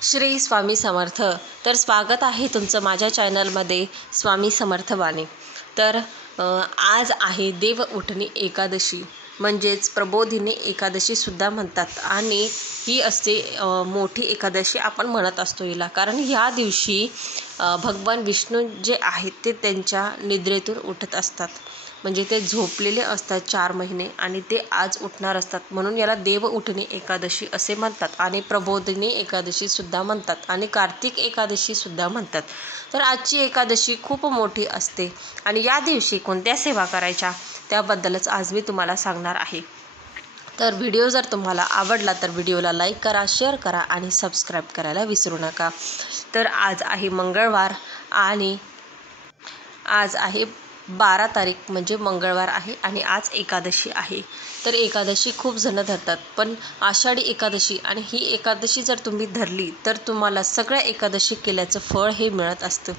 श्री स्वामी समर्थ। तर स्वागत आहे तुमचं माझ्या चॅनलमध्ये स्वामी समर्थ वाणी। तर आज आहे देव उठणी एकादशी, म्हणजेच प्रबोधिनी एकादशीसुद्धा म्हणतात आणि ही असते मोठी एकादशी आपण म्हणत असतो हिला, कारण ह्या दिवशी भगवान विष्णू जे आहेत ते त्यांच्या निद्रेतून उठत असतात, म्हणजे ते झोपलेले असतात 4 महिने आणि ते आज उठणार असतात, म्हणून याला देव उठणी एकादशी असे म्हणतात आणि प्रबोधिनी एकादशीसुद्धा म्हणतात आणि कार्तिक एकादशीसुद्धा म्हणतात। तर आजची एकादशी खूप मोठी असते आणि या दिवशी कोणत्या सेवा करायच्या त्याबद्दलच आज मी तुम्हाला सांगणार आहे। तर व्हिडिओ जर तुम्हाला आवडला तर व्हिडिओला लाईक करा, शेअर करा आणि सबस्क्राईब करायला विसरू नका। तर आज आहे मंगळवार आणि आज आहे 12 तारीख, म्हणजे मंगळवार आहे आणि आज एकादशी आहे। तर एकादशी खूप जण धरतात, पण आषाढी एकादशी आणि ही एकादशी जर तुम्ही धरली तर तुम्हाला सगळ्या एकादशी केल्याचं फळ हे मिळत असतं।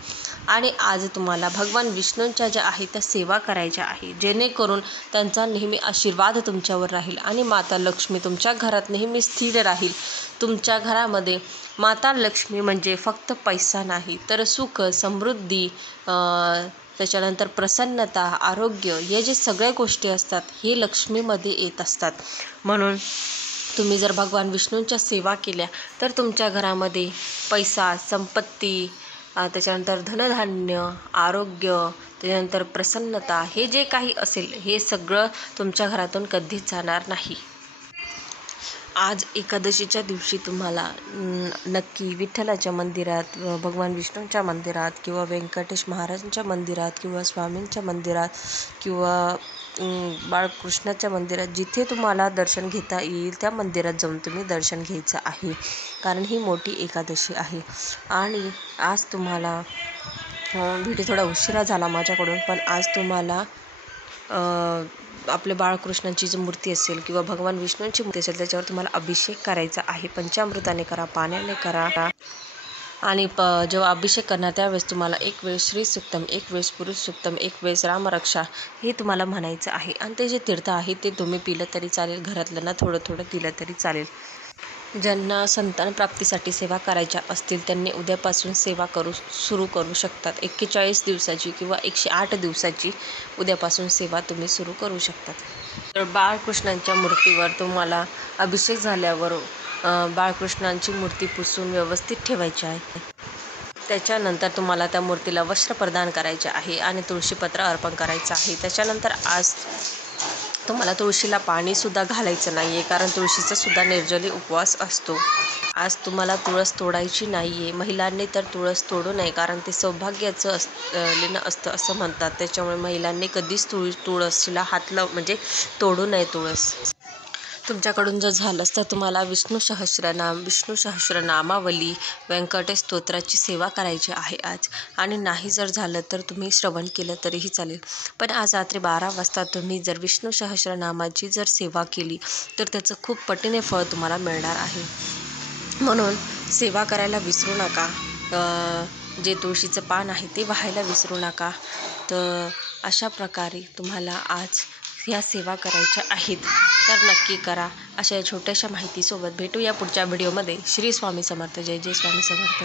आणि आज तुम्हाला भगवान विष्णूंच्या ज्या आहेत त्या सेवा करायच्या आहे, जेणेकरून त्यांचा नेहमी आशीर्वाद तुमच्यावर राहील आणि माता लक्ष्मी तुमच्या घरात नेहमी स्थिर राहील। तुमच्या घरामध्ये माता लक्ष्मी म्हणजे फक्त पैसा नाही तर सुख, समृद्धी, त्याच्यानंतर प्रसन्नता, आरोग्य, हे जे सगळ्या गोष्टी असतात हे लक्ष्मीमध्ये येत असतात। म्हणून तुम्ही जर भगवान विष्णूंच्या सेवा केल्या तर तुमच्या घरामध्ये पैसा, संपत्ती, त्याच्यानंतर धनधान्य, आरोग्य, त्याच्यानंतर प्रसन्नता, हे जे काही असेल हे सगळं तुमच्या घरातून कधीच जाणार नाही। आज एकादशीच्या दिवशी तुम्हाला नक्की विठ्ठलाच्या मंदिरात, भगवान विष्णूंच्या मंदिरात किंवा व्यंकटेश महाराजांच्या मंदिरात किंवा स्वामींच्या मंदिरात किंवा बाळकृष्णाच्या मंदिरात, जिथे तुम्हाला दर्शन घेता येईल त्या मंदिरात जाऊन तुम्ही दर्शन घ्यायचं आहे, कारण ही मोठी एकादशी आहे। आणि आज तुम्हाला व्हिडिओ थोडा उशिरा झाला माझ्याकडून, पण आज तुम्हाला आपल्या बाळकृष्णांची जी मूर्ती असेल किंवा भगवान विष्णूंची मूर्ती असेल त्याच्यावर तुम्हाला अभिषेक करायचा आहे। पंचामृताने करा, पाण्याने करा आणि जेव्हा अभिषेक करणार त्यावेळेस तुम्हाला एक वेळेस श्री सुक्तम, एक वेळेस पुरुष सुक्तम, एक वेळेस रामरक्षा हे तुम्हाला म्हणायचं आहे। आणि ते जे तीर्थ आहे ते तुम्ही पिलं तरी चालेल, घरातल्यांना थोडं थोडं दिलं तरी चालेल। ज्यांना संतान प्राप्तीसाठी सेवा करायच्या असतील त्यांनी उद्यापासून सेवा सुरू करू शकतात। 41 दिवसाची किंवा 108 दिवसाची उद्यापासून सेवा तुम्ही सुरू करू शकतात। तर बाळकृष्णांच्या मूर्तीवर तुम्हाला अभिषेक झाल्यावर बाळकृष्णांची मूर्ती पुसून व्यवस्थित ठेवायची आहे। त्याच्यानंतर तुम्हाला त्या मूर्तीला वस्त्र प्रदान करायचे आहे आणि तुळशीपत्र अर्पण करायचं आहे। त्याच्यानंतर आज तुम्हाला तुळशीला पाणीसुद्धा घालायचं नाही आहे, कारण तुळशीचा सुद्धा निर्जली उपवास असतो। आज तुम्हाला तुळस तोडायची नाही आहे। महिलांनी तर तुळस तोडू नये, कारण ते सौभाग्याचं लेणं असतं असं म्हणतात, त्याच्यामुळे महिलांनी कधीच तुळशीला म्हणजे तोडू नये तुळस। तुमच्याकडून जर झालंच तर तुम्हाला विष्णू सहस्रनामावली, व्यंकटेश स्तोत्राची सेवा करायची आहे आज। आणि नाही जर झालं तर तुम्ही श्रवण केलं तरीही चालेल, पण आज रात्री 12 वाजता तुम्ही जर विष्णू सहस्रनामाची जर सेवा केली तर त्याचं खूप पटीने फळ तुम्हाला मिळणार आहे। म्हणून सेवा करायला विसरू नका, जे तुळशीचं पान आहे ते वाहायला विसरू नका। तर अशा प्रकारे तुम्हाला आज ह्या सेवा करायच्या आहेत, तर नक्की करा। अशा छोट्याशा माहितीसोबत भेटूया पुढच्या व्हिडिओमध्ये। श्री स्वामी समर्थ। जय जय स्वामी समर्थ।